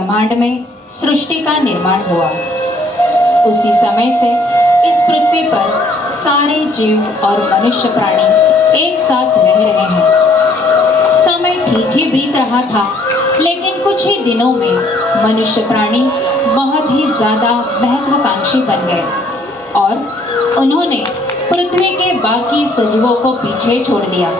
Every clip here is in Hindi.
ब्रह्मांड में सृष्टि का निर्माण हुआ। उसी समय से इस पृथ्वी पर सारे जीव और मनुष्य प्राणी एक साथ रह रहे हैं। समय ठीक ही बीत रहा था, लेकिन कुछ ही दिनों में मनुष्य प्राणी बहुत ही ज्यादा महत्वाकांक्षी बन गए और उन्होंने पृथ्वी के बाकी सजीवों को पीछे छोड़ दिया।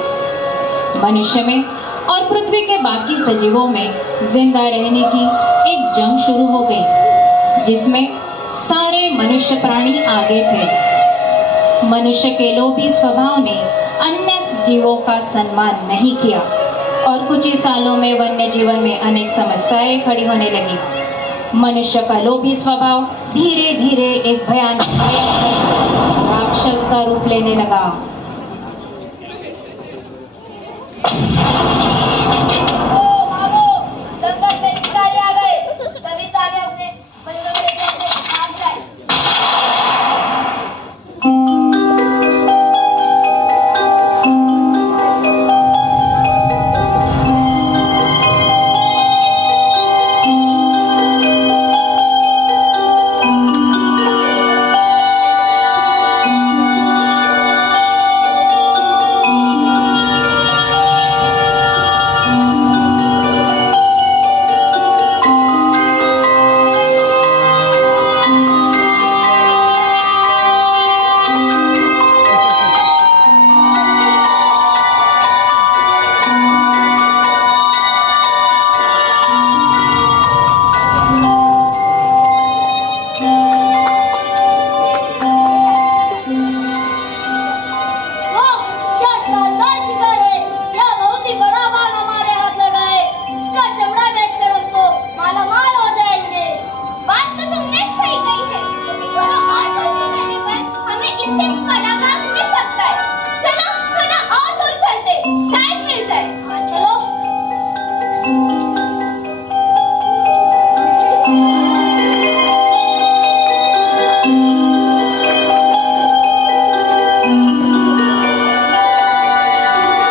मनुष्य में और पृथ्वी के बाकी सजीवों में जिंदा रहने की एक जंग शुरू हो गई, जिसमें सारे मनुष्य प्राणी आगे थे। मनुष्य के लोभी स्वभाव ने अन्य जीवों का सम्मान नहीं किया और कुछ ही सालों में वन्य जीवन में अनेक समस्याएं खड़ी होने लगी। मनुष्य का लोभी स्वभाव धीरे धीरे एक भयानक राक्षस का रूप लेने लगा।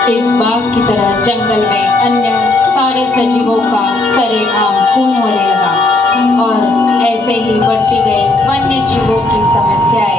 इस बाघ की तरह जंगल में अन्य सारे सजीवों का सरेआम खून होने लगा और ऐसे ही बढ़ती गई वन्य जीवों की समस्याएं।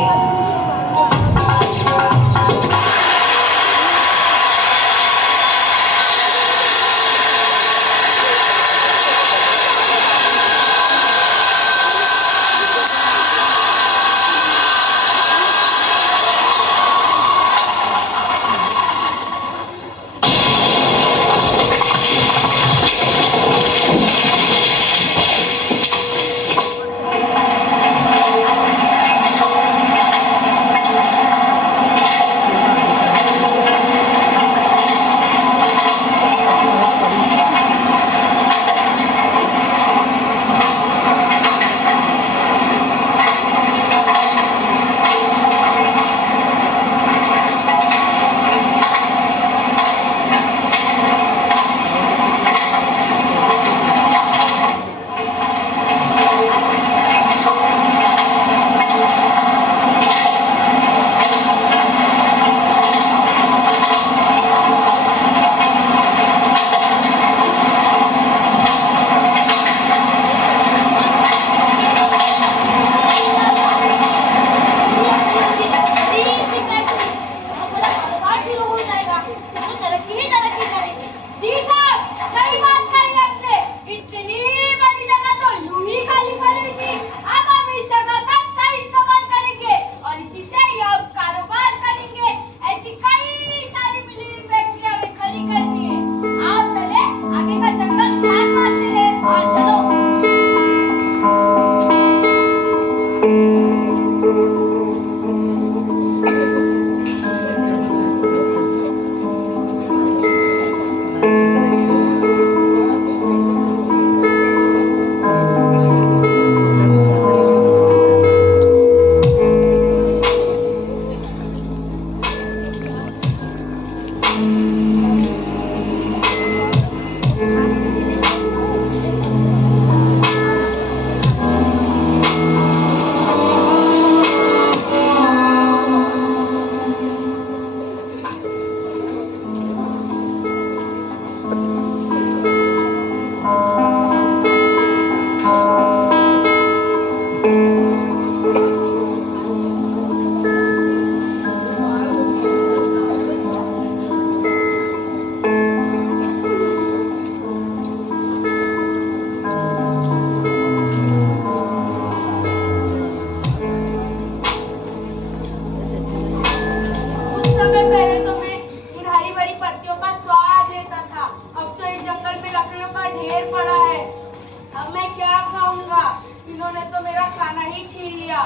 इन्होंने तो मेरा खाना ही छीन लिया।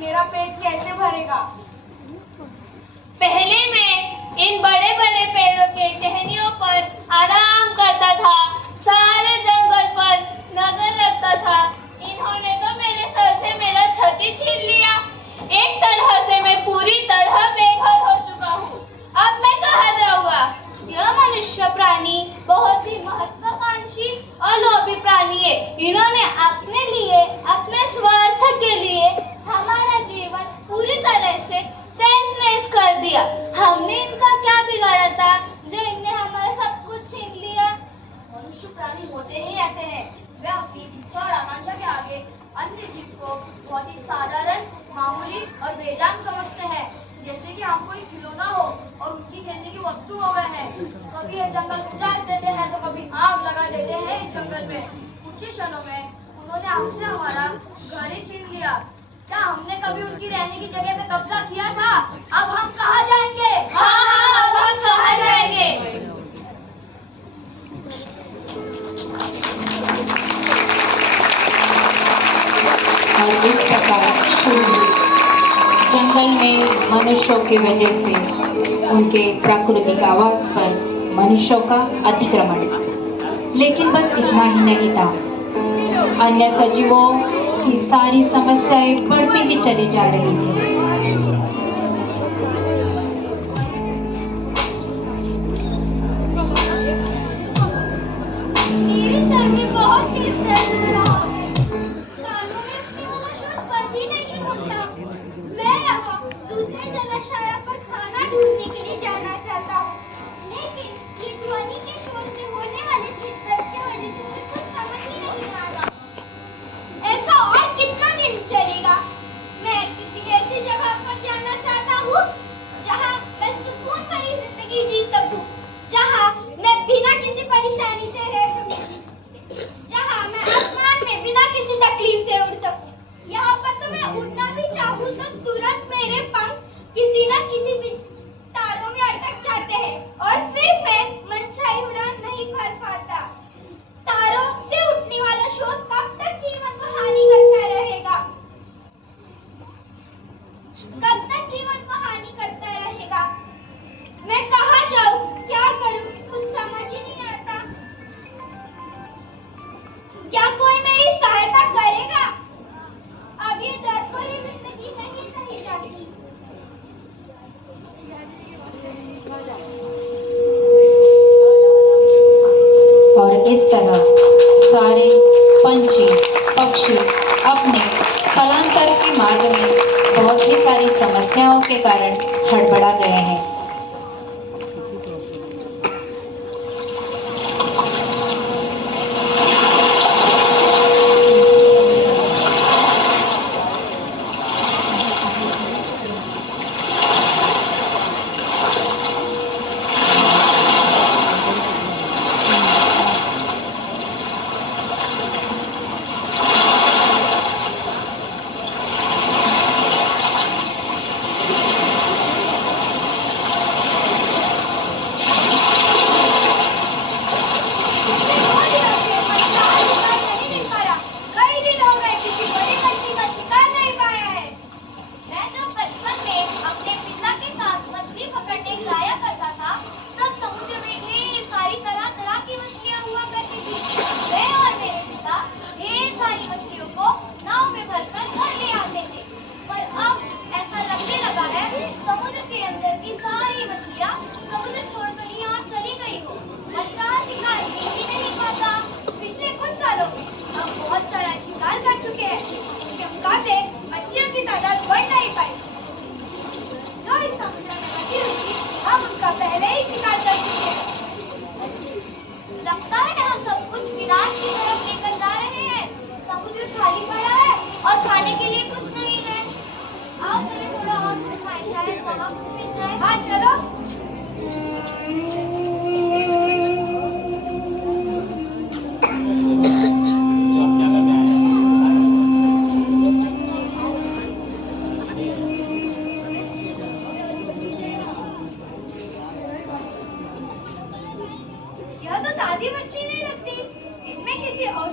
मेरा पेट कैसे भरेगा? पहले मैं इन बड़े बड़े पेड़ों के टहनियों पर आराम करता था, सारे जंगल पर नजर रखता था। इन्होंने तो मेरे सर से मेरा छत ही छीन लिया। एक तरह से मैं पूरी तरह बेघर हो चुका हूँ। अब मैं कहाँ जाऊँगा? यह मनुष्य प्राणी बहुत ही महत्वाकांक्षी और लोभी प्राणी है। इन्होंने अपने लिए, अपने स्वार्थ के लिए हमारा जीवन पूरी तरह से तहस-नहस कर दिया। हमने इनका क्या बिगाड़ा था जो इनने हमारा सब कुछ छीन लिया? मनुष्य प्राणी होते ही ऐसे हैं। वे अपनी इच्छा और आकांक्षा के आगे अन्य जीव को बहुत ही साधारण, मामूली और बेजान समझते हैं। जैसे कि हम कोई खिलौना हो और उनकी खेलने की वस्तु हो गए हैं। कभी ये जंगल उजाड़ देते हैं तो कभी आग लगा देते हैं इस जंगल में। कुछ ही क्षणों में उन्होंने हमसे हमारा घर ही छीन लिया। क्या हमने कभी उनकी रहने की जगह पे कब्जा किया था? अब हम कहाँ जाएंगे? हाँ, अब हम कहाँ जाएंगे? और इस प्रकार शुरू हुई जंगल में मनुष्यों की वजह से उनके प्राकृतिक आवास पर मनुष्यों का अतिक्रमण। लेकिन बस इतना ही नहीं था, अन्य सजीवों की सारी समस्याएं बढ़ती ही चली जा रही थी। मेरे सर में बहुत तेज दर्द हो रहा है। कानों में अपनी शुद्ध बंद ही नहीं होता। मैं यहाँ दूसरे जलाशय पर खाना ढूंढने के लिए जाना चाहता हूँ, लेकिन ये ध्वनि के शोर से होने वाले सिर दर्द की वजह से मुझे कुछ समझ ही नहीं आ रहा। ऐसा और कितना दिन चलेगा? मैं किसी ऐसी जगह पर जाना चाहता हूँ जहाँ मैं सुकून भरी जिंदगी जी सकूं, जहाँ मैं बिना किसी परेशानी से रह सकूं, जहाँ मैं आसमान में बिना किसी तकलीफ से उड़ सकूं। यहाँ पर तो मैं उड़ना भी चाहूँ तो तुरंत मेरे पंख किसी न किसी तारों में अटक जाते हैं और फिर मैं मनचाही उड़ान नहीं भर पाता। तारों से उठने वाला शोर कब तक जीवन को हानि करता रहेगा? कब तक जीवन को हानि करता रहेगा? मैं कहाँ जाऊँ, क्या करूँ, कुछ समझ ही नहीं आता। क्या कोई मेरी सहायता करेगा? अब ये दर्द भरी जिंदगी नहीं सही जाती। और इस तरह सारे पंछी पक्षी अपने स्थलांतर के मार्ग में बहुत ही सारी समस्याओं के कारण हड़बड़ा गए हैं।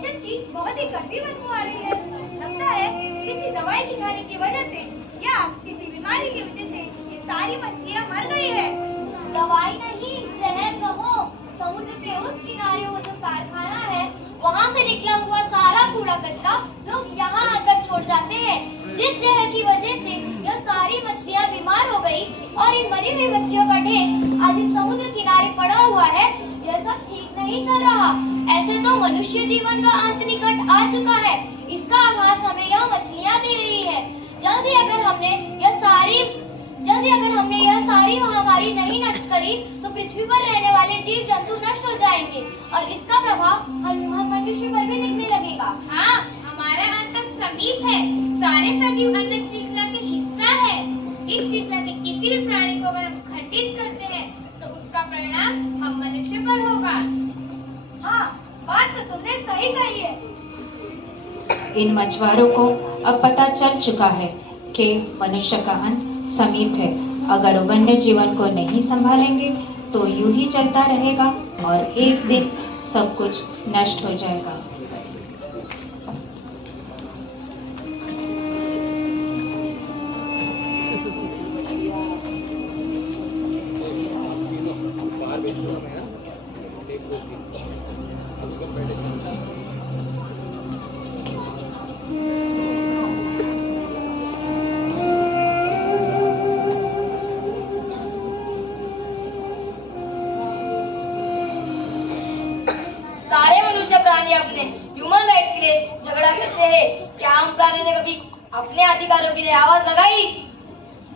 औषध की बहुत ही कड़वी बदबू आ रही है। लगता है किसी दवाई की खाने की वजह से या किसी बीमारी की वजह से ये सारी मछलियाँ मर गई है। दवाई नहीं, जहर कहो। समुद्र के उस किनारे वो जो कारखाना है, वहाँ से निकला हुआ सारा कूड़ा कचरा लोग यहाँ आकर छोड़ जाते हैं। जिस जहर की वजह से यह सारी मछलियाँ बीमार हो गई और इन मरी हुई मछलियों का ढेर आज इस समुद्र किनारे पड़ा हुआ है, यह सब ठीक नहीं चल रहा। ऐसे तो मनुष्य जीवन का अंत निकट आ चुका है। इसका आभास हमें यह मछलियाँ दे रही है। जल्दी अगर हमने यह सारी महामारी नहीं नष्ट करी तो पृथ्वी पर रहने वाले जीव जंतु नष्ट हो जाएंगे और इसका प्रभाव हम मनुष्य पर भी दिखने लगेगा। हाँ, हमारा अंत समीप है। सारे सजीव अन्न श्रृंखला के हिस्सा है। इस श्रृंखला के किसी भी प्राणी को अगर हम खंडित करते हैं तो उसका परिणाम हम मनुष्य पर होगा। हाँ, बात तो तुमने सही कही है। इन मछुआरों को अब पता चल चुका है कि मनुष्य का अंत समीप है। अगर वन्य जीवन को नहीं संभालेंगे तो यूं ही चलता रहेगा और एक दिन सब कुछ नष्ट हो जाएगा। सारे मनुष्य प्राणी अपने ह्यूमन राइट्स के लिए झगड़ा करते हैं। क्या हम प्राणियों ने कभी अपने अधिकारों के लिए आवाज लगाई?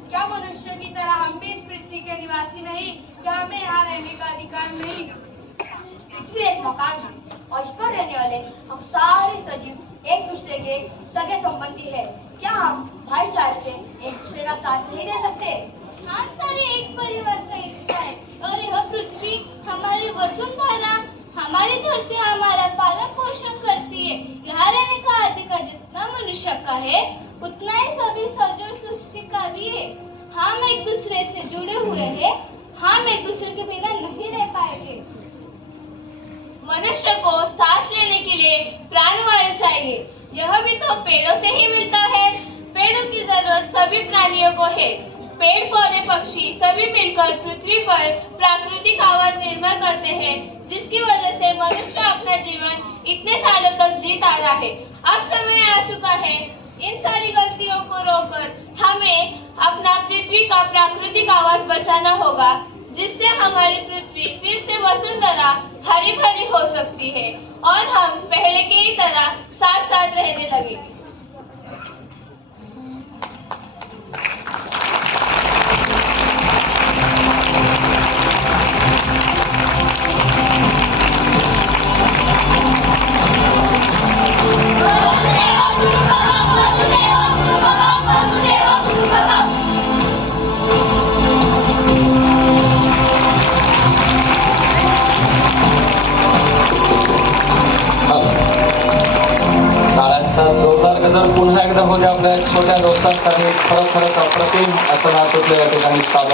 क्या मनुष्य की तरह हम भी इस पृथ्वी के निवासी नहीं? क्या हमें यहाँ रहने का अधिकार नहीं? पृथ्वी एक मकान है और इस पर रहने वाले हम सारे सजीव एक दूसरे के सगे संबंधी है। क्या हम भाईचारे से एक दूसरे का साथ नहीं दे सकते? हम सारे एक परिवार का हिस्सा है और यह पृथ्वी हमारी वसुंधरा, हमारी धरती हमारा पालन पोषण करती है। यहाँ रहने का अधिकार जितना मनुष्य का है उतना ही सभी सजीव सृष्टि का भी है। हम एक दूसरे से जुड़े हुए हैं। हम एक दूसरे के बिना नहीं रह पाएंगे। मनुष्य को सांस लेने के लिए प्राणवायु चाहिए। यह भी तो पेड़ों से ही मिलता है। पेड़ों की जरूरत सभी प्राणियों को है। पेड़ पौधे पक्षी सभी मिलकर पृथ्वी पर प्राकृतिक आवास निर्माण करते हैं, जिसकी वजह से मनुष्य अपना जीवन इतने सालों तक जी आ रहा है। अब समय आ चुका है इन सारी गलतियों को रोककर हमें अपना पृथ्वी का प्राकृतिक आवास बचाना होगा, जिससे हमारी पृथ्वी फिर से वसुंधरा हरी भरी हो सकती है और हम पहले की ही तरह साथ साथ रहने लगेंगे। टाळ्यांचा जोरदार गजर पुन्हा एकदा होते आपल्या छोट्या दोस्तांसाठी. खरोखरच अप्रतिम असं नाटक या ठिकाणी सादर